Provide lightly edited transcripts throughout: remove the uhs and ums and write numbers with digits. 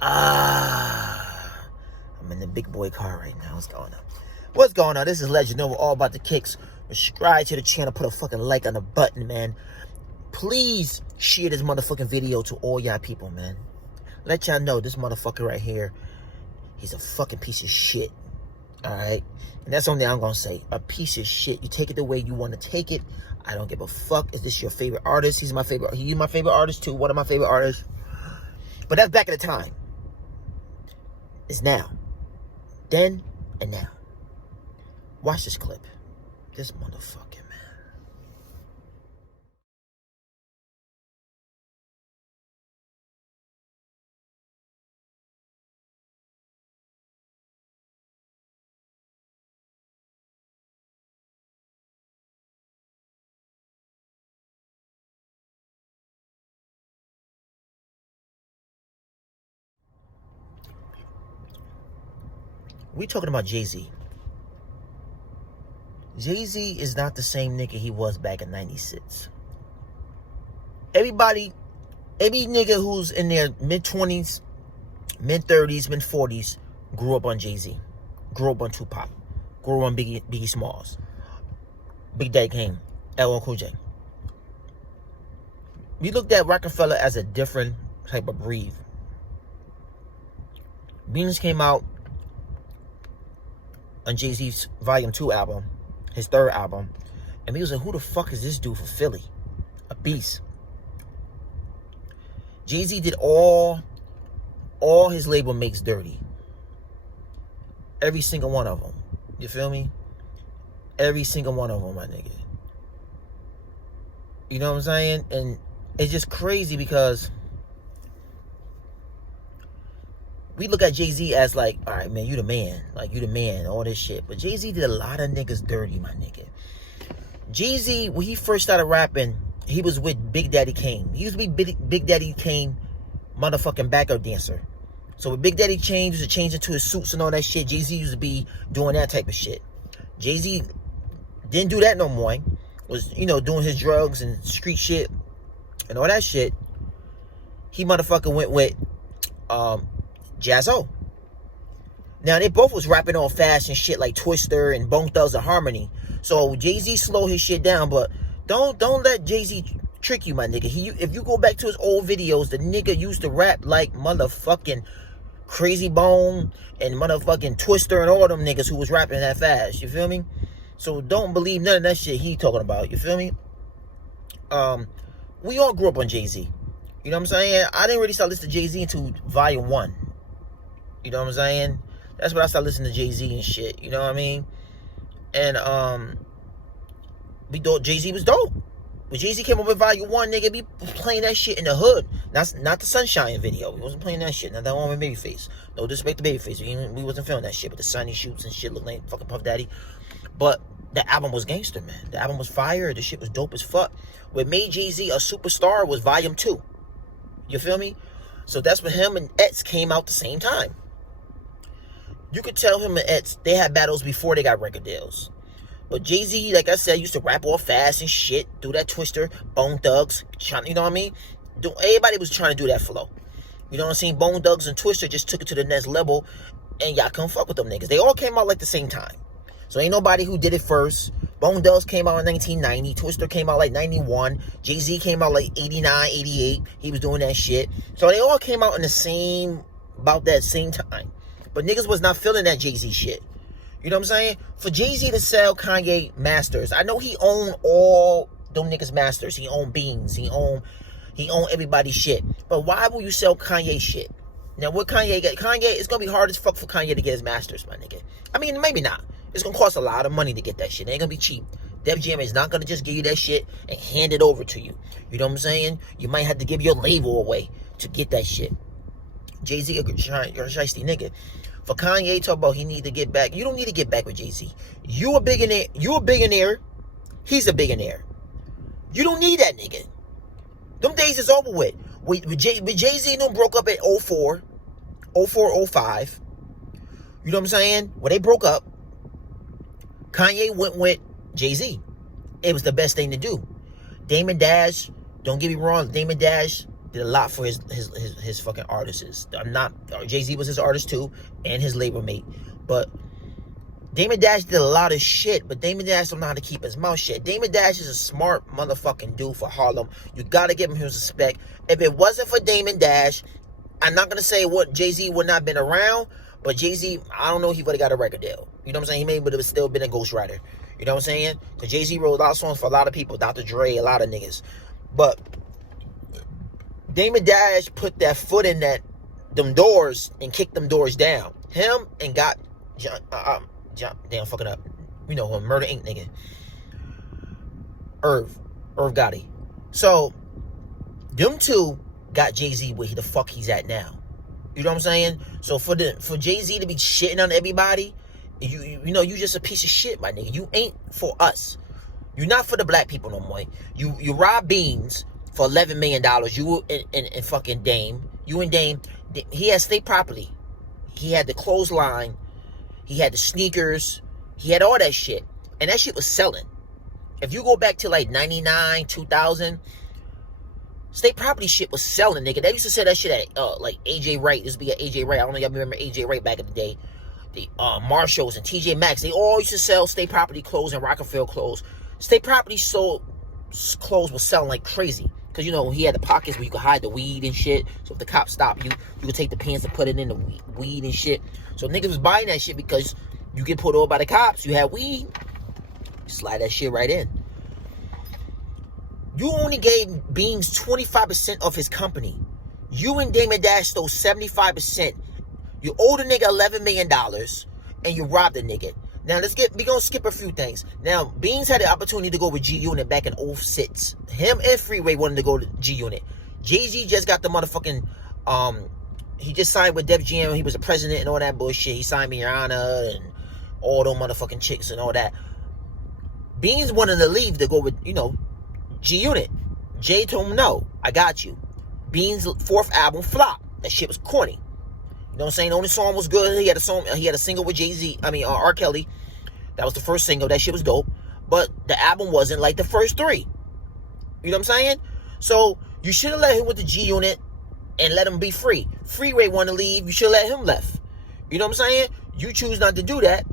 I'm in the big boy car right now. What's going on? What's going on? This is Legend Nova, all about the kicks. Subscribe to the channel. Put a fucking like on the button, man. Please share this motherfucking video to all y'all people, man. Let y'all know this motherfucker right here, he's a fucking piece of shit. Alright? And that's the only thing I'm gonna say. A piece of shit. You take it the way you want to take it. I don't give a fuck. Is this your favorite artist? He's my favorite. He's my favorite artist too. One of my favorite artists. But that's back at the time. It's now. Then and now. Watch this clip. This motherfucking man. We talking about Jay-Z. Jay-Z is not the same nigga he was back in 96. Every nigga who's in their mid-20s, mid-30s, mid-40s grew up on Jay-Z. Grew up on Tupac. Grew up on Biggie Smalls. Big Daddy Kane. LL Cool J. We looked at Rockefeller as a different type of breed. Beans came out on Jay-Z's Volume 2 album, his third album, and he was like, who the fuck is this dude for Philly? A beast. Jay-Z did all his label mates dirty. Every single one of them. You feel me? Every single one of them, my nigga. You know what I'm saying? And it's just crazy because we look at Jay-Z as like, all right, man, you the man. Like, you the man, all this shit. But Jay-Z did a lot of niggas dirty, my nigga. Jay-Z, when he first started rapping, he was with Big Daddy Kane. He used to be Big Daddy Kane motherfucking backup dancer. So when Big Daddy Kane used to change into his suits and all that shit, Jay-Z used to be doing that type of shit. Jay-Z didn't do that no more. Was, you know, doing his drugs and street shit and all that shit. He motherfucking went with Jaz-O. Now, they both was rapping all fast and shit like Twister and Bone Thugs and Harmony. So, Jay-Z slowed his shit down, but don't let Jay-Z trick you, my nigga. If you go back to his old videos, the nigga used to rap like motherfucking Crazy Bone and motherfucking Twister and all them niggas who was rapping that fast. You feel me? So, don't believe none of that shit he talking about. You feel me? We all grew up on Jay-Z. You know what I'm saying? I didn't really start listening to Jay-Z until Volume 1. You know what I'm saying? That's when I started listening to Jay-Z and shit. You know what I mean? And we thought Jay-Z was dope. When Jay-Z came up with Volume 1, nigga, be playing that shit in the hood. Not the Sunshine video. We wasn't playing that shit. Not that one with Babyface. No disrespect to Babyface. We wasn't feeling that shit. But the Sunny shoots and shit look like fucking Puff Daddy. But the album was gangster, man. The album was fire. The shit was dope as fuck. What made Jay-Z a superstar was Volume 2. You feel me? So that's when him and Etz came out the same time. You could tell him and Etz, they had battles before they got record deals. But Jay-Z, like I said, used to rap all fast and shit. Do that Twister, Bone Thugs. You know what I mean? Everybody was trying to do that flow. You know what I'm saying? Bone Thugs and Twister just took it to the next level. And y'all couldn't fuck with them niggas. They all came out like the same time. So ain't nobody who did it first. Bone Thugs came out in 1990. Twister came out like 91. Jay-Z came out like 89, 88. He was doing that shit. So they all came out in about that same time. But niggas was not feeling that Jay-Z shit. You know what I'm saying? For Jay-Z to sell Kanye masters, I know he owned all them niggas masters. He owned Beans. He owned everybody's shit. But why will you sell Kanye shit? Now, what Kanye get? Kanye, it's going to be hard as fuck for Kanye to get his masters, my nigga. I mean, maybe not. It's going to cost a lot of money to get that shit. It ain't going to be cheap. Def Jam is not going to just give you that shit and hand it over to you. You know what I'm saying? You might have to give your label away to get that shit. Jay-Z, you're a shiesty nigga. For Kanye, talk about he need to get back. You don't need to get back with Jay-Z. You a billionaire. He's a billionaire. You don't need that nigga. Them days is over with. With Jay-Z and them broke up at 04, 05. You know what I'm saying? When they broke up, Kanye went with Jay-Z. It was the best thing to do. Damon Dash, don't get me wrong, Damon Dash did a lot for his fucking artists. I'm not, Jay-Z was his artist too, and his label mate. But Damon Dash did a lot of shit, but Damon Dash don't know how to keep his mouth shut. Damon Dash is a smart motherfucking dude for Harlem. You gotta give him his respect. If it wasn't for Damon Dash, I'm not gonna say what Jay-Z would not have been around, but Jay-Z, I don't know if he would have got a record deal. You know what I'm saying? He may would have still been a ghostwriter. You know what I'm saying? Because Jay-Z wrote a lot of songs for a lot of people. Dr. Dre, a lot of niggas. But Damon Dash put that foot in them doors and kicked them doors down. Him and got John, damn, fucking up. You know him, Murder Inc. nigga. Irv Gotti. So, them two got Jay-Z where the fuck he's at now. You know what I'm saying? So for Jay-Z to be shitting on everybody, you know, you just a piece of shit, my nigga. You ain't for us. You're not for the black people no more. You robbed Beans for $11 million. You and fucking Dame. You and Dame. He had state property. He had the clothesline. He had the sneakers. He had all that shit. And that shit was selling. If you go back to like 99, 2000, state property shit was selling, nigga. They used to sell that shit at like AJ Wright. This would be at AJ Wright. I don't know if y'all remember AJ Wright back in the day. The Marshalls and TJ Maxx. They all used to sell state property clothes and Rockefeller clothes. State property sold clothes was selling like crazy. Because, you know, he had the pockets where you could hide the weed and shit. So if the cops stop you, you could take the pants and put it in the weed and shit. So niggas was buying that shit because you get pulled over by the cops. You had weed. Slide that shit right in. You only gave Beans 25% of his company. You and Damon Dash stole 75%. You owed a nigga $11 million and you robbed a nigga. Now we gonna skip a few things. Now, Beans had the opportunity to go with G Unit back in 06. Him and Freeway wanted to go to G Unit. Jay-Z just got the motherfucking he just signed with Def Jam. He was a president and all that bullshit. He signed Rihanna and all those motherfucking chicks and all that. Beans wanted to leave to go with, you know, G Unit. Jay told him, no, I got you. Beans' fourth album flopped. That shit was corny. You know what I'm saying? The only song was good. He had a single with R. Kelly. That was the first single. That shit was dope. But the album wasn't like the first three. You know what I'm saying? So you should have let him with the G Unit and let him be free. Freeway wanted to leave. You should have let him left. You know what I'm saying? You choose not to do that.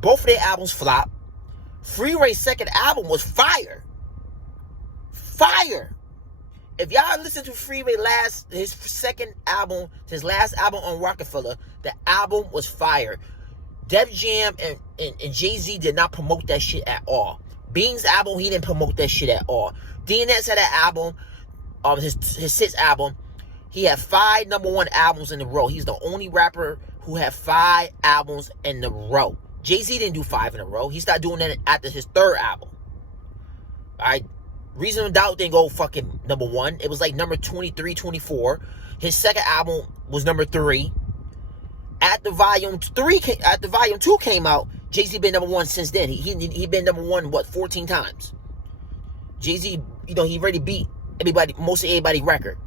Both of their albums flopped. Freeway's second album was fire. Fire. If y'all listen to Freeway his second album, his last album on Rockefeller, the album was fire. Def Jam and Jay-Z did not promote that shit at all. Beans' album, he didn't promote that shit at all. DNX had that album, his sixth album. He had 5 #1 albums in a row. He's the only rapper who had 5 albums in a row. Jay-Z didn't do 5 in a row. He started doing that after his third album. All right. Reason of Doubt didn't go fucking #1. It was like number 23, 24. His second album was number 3. After Volume 2 came out, Jay-Z been #1 since then. He been #1 14 times. Jay-Z, you know, he already beat most of everybody's record.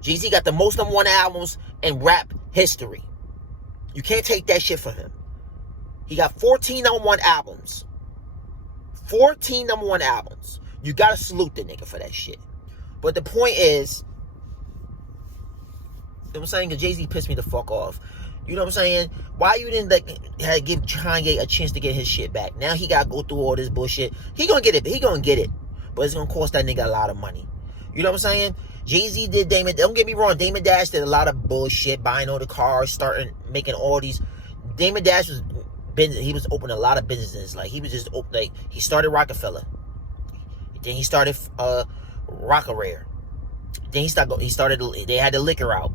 Jay-Z got the most #1 albums in rap history. You can't take that shit from him. He got 14 #1 albums. 14 #1 albums. You gotta salute the nigga for that shit. But the point is, you know what I'm saying? Because Jay-Z pissed me the fuck off. You know what I'm saying? Why you didn't give Kanye a chance to get his shit back? Now he gotta go through all this bullshit. He gonna get it. But it's gonna cost that nigga a lot of money. You know what I'm saying? Jay-Z did Damon. Don't get me wrong. Damon Dash did a lot of bullshit, buying all the cars, making all these. Damon Dash he was opening a lot of businesses. Like, he was just he started Rockefeller. Then he started Rockarare. Then they had the liquor out.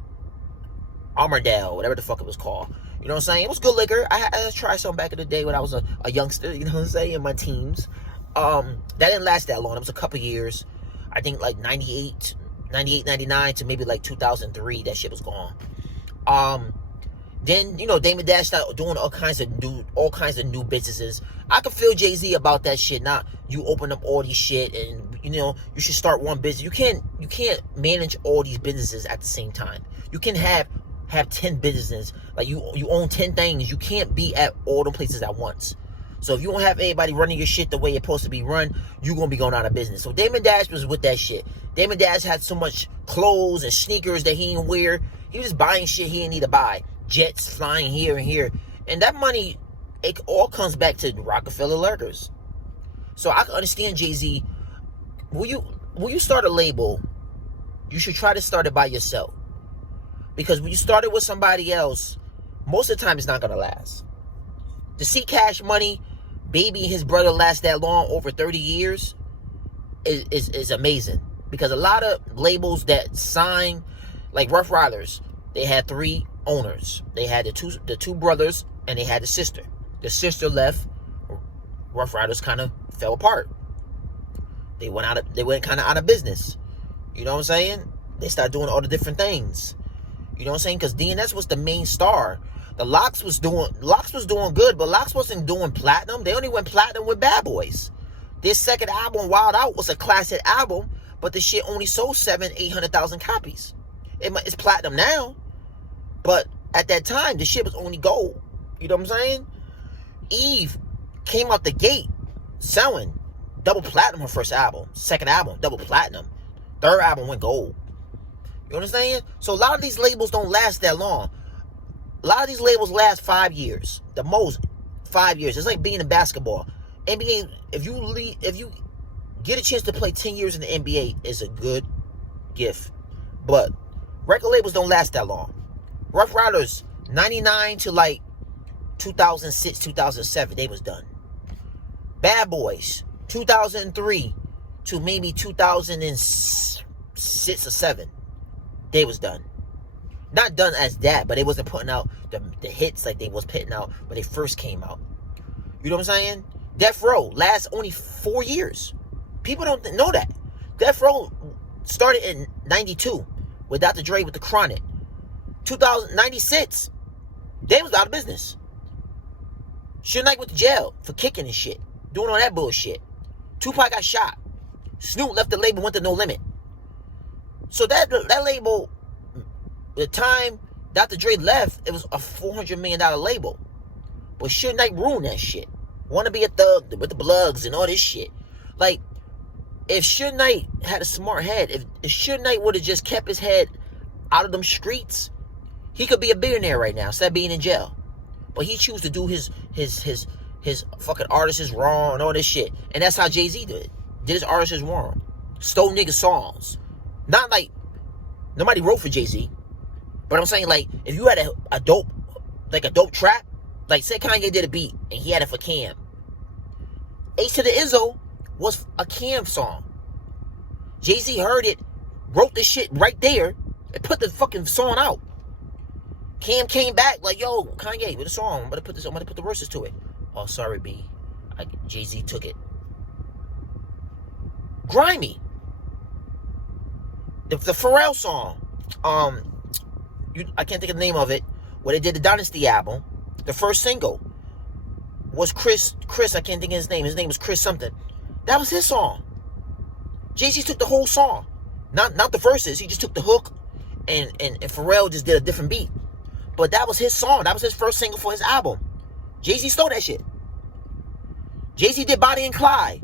Armadale, whatever the fuck it was called. You know what I'm saying? It was good liquor. I tried some back in the day when I was a youngster, you know what I'm saying, in my teens. That didn't last that long. It was a couple years. I think like 98, 99 to maybe like 2003, that shit was gone. Then, you know, Damon Dash started doing all kinds of new businesses. I could feel Jay-Z about that shit. Not you open up all these shit and, you know, you should start one business. You can't manage all these businesses at the same time. You can have 10 businesses. Like, you own 10 things. You can't be at all the places at once. So if you don't have anybody running your shit the way it's supposed to be run, you're going to be going out of business. So Damon Dash was with that shit. Damon Dash had so much clothes and sneakers that he didn't wear. He was buying shit he didn't need to buy. Jets flying here and here. And that money, it all comes back to Rockefeller lurkers. So I can understand Jay-Z. When you start a label, you should try to start it by yourself. Because when you start it with somebody else, most of the time it's not going to last. To see Cash Money, Baby and his brother last that long, over 30 years, is amazing. Because a lot of labels that sign, like Rough Riders, they had 3 owners. They had the two brothers, and they had the sister. The sister left. Rough Riders kind of fell apart. They went kind of out of business. You know what I'm saying? They started doing all the different things. You know what I'm saying? Because DNS was the main star. The Lox was doing good, but Lox wasn't doing platinum. They only went platinum with Bad Boys. Their second album, Wild Out, was a classic album, but the shit only sold 800,000 copies. It's platinum now, but at that time, the shit was only gold. You know what I'm saying? Eve came out the gate selling double platinum her first album. Second album, double platinum. Third album went gold. You understand? So a lot of these labels don't last that long. A lot of these labels last 5 years. The most 5 years. It's like being in basketball. NBA, if you get a chance to play 10 years in the NBA, is a good gift. But record labels don't last that long. Rough Riders, 99 to like 2006, 2007, they was done. Bad Boys, 2003 to maybe 2006 or 7, they was done. Not done as that, but they wasn't putting out the hits like they was putting out when they first came out. You know what I'm saying? Death Row lasts only 4 years. People don't know that. Death Row started in 92 with Dr. Dre with the Chronic. 1996, they was out of business. Suge Knight went to jail for kicking and shit, doing all that bullshit. Tupac got shot. Snoop left the label, went to No Limit. So that label, the time Dr. Dre left, it was a $400 million label. But Suge Knight ruined that shit. Want to be a thug with the Bloods and all this shit. Like, if Suge Knight had a smart head, if Suge Knight would have just kept his head out of them streets, he could be a billionaire right now instead of being in jail. But he chose to do his fucking artists is wrong and all this shit. And that's how Jay-Z did his artists is wrong. Stole niggas' songs. Not like nobody wrote for Jay-Z. But I'm saying, like, if you had a dope trap, like say Kanye did a beat and he had it for Cam. Ace to the Izzo was a Cam song. Jay-Z heard it, wrote the shit right there, and put the fucking song out. Cam came back like, yo, Kanye, with a song, I'm gonna put the verses to it. Oh, sorry, B. Jay-Z took it. Grimy. The Pharrell song. I can't think of the name of it. Where they did the Dynasty album. The first single was Chris, I can't think of his name. His name was Chris something. That was his song. Jay-Z took the whole song. Not the verses. He just took the hook and Pharrell just did a different beat. But that was his song. That was his first single for his album. Jay-Z stole that shit. Jay-Z did Bonnie and Clyde.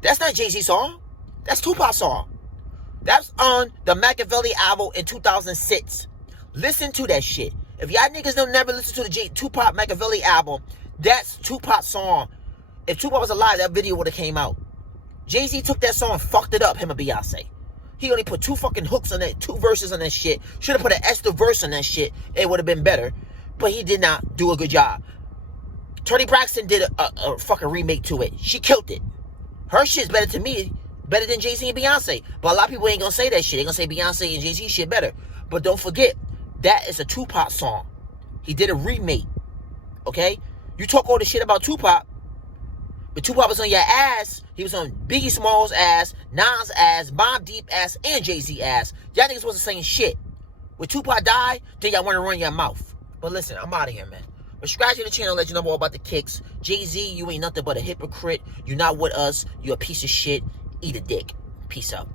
That's not Jay-Z's song. That's Tupac's song. That's on the Machiavelli album in 2006. Listen to that shit. If y'all niggas don't never listen to the Tupac Machiavelli album, that's Tupac's song. If Tupac was alive, that video would have came out. Jay-Z took that song and fucked it up, him and Beyonce. He only put 2 fucking hooks on that, 2 verses on that shit. Should have put an extra verse on that shit. It would have been better. But he did not do a good job. Toni Braxton did a fucking remake to it. She killed it. Her shit's better to me, better than Jay-Z and Beyonce. But a lot of people ain't gonna say that shit. They gonna say Beyonce and Jay-Z shit better. But don't forget, that is a Tupac song. He did a remake. Okay? You talk all the shit about Tupac, but Tupac was on your ass. He was on Biggie Smalls' ass, Nas' ass, Mobb Deep ass, and Jay-Z ass. Y'all niggas wasn't saying shit. When Tupac died, then y'all want to run your mouth. But listen, I'm out of here, man. Subscribe to the channel, let you know more about the kicks. Jay-Z, you ain't nothing but a hypocrite. You not with us. You a piece of shit. Eat a dick. Peace out.